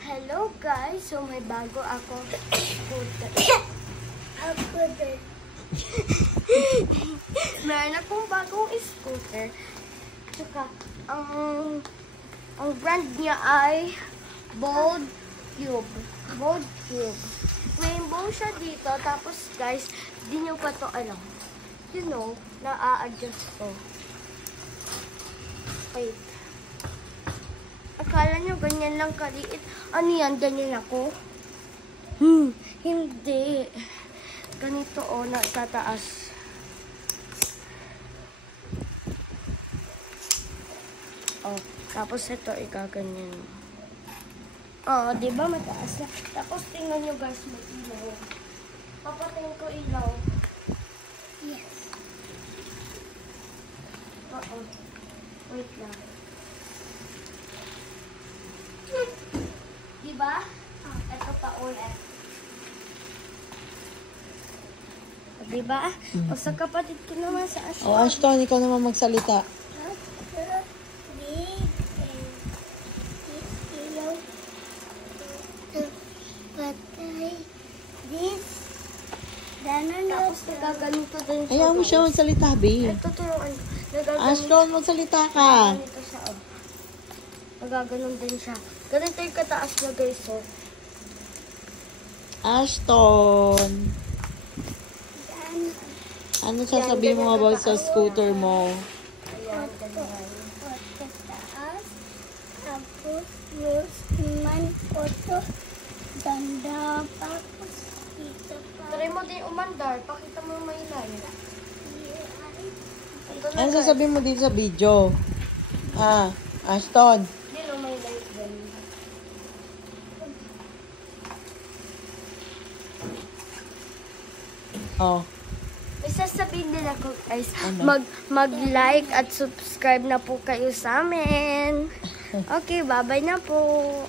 Hello guys, so may bago ako scooter. Meron akong bagong scooter. Tsaka, ang brand niya ay Bold Cube. Bold Cube. Rainbow siya dito. Tapos guys, di nyo pa to alam. You know, na-a-adjust ko. Wait. Akala nyo ganyan lang kaliit. Ano yan? Ganyan ako? Hindi. Ganito o, natataas. Oh, tapos ito ikaganyan. Oh, di ba mataas na? Tapos tingnan nyo guys, may ilaw. Papatayin ko ilaw. Yes. Oo. Wait lang. Diba? Ito pa ulit. Diba? O sa kapatid ko naman sa Ashton. O Ashton, ikaw naman magsalita. Tapos nagaganito din siya. Ayaw mo siya magsalita, babe. Ito turuan. Ashton, magsalita ka. Ganito siya. Nagaganon din siya. Ganito yung kataas na guys. So. Ashton. Ano sasabihin mo about sa scooter mo? Ayan, ganyan. Kataas. Tapos yung man ito. Ganda. Tapos dito pa. Try mo din umandar. Pakita mo yung may line. Ano sasabihin mo dito sa video? Ashton. Hindi no, may light din. Oh. May sasabihin din ako guys, mag-like at subscribe na po kayo sa amin. Okay, bye-bye na po.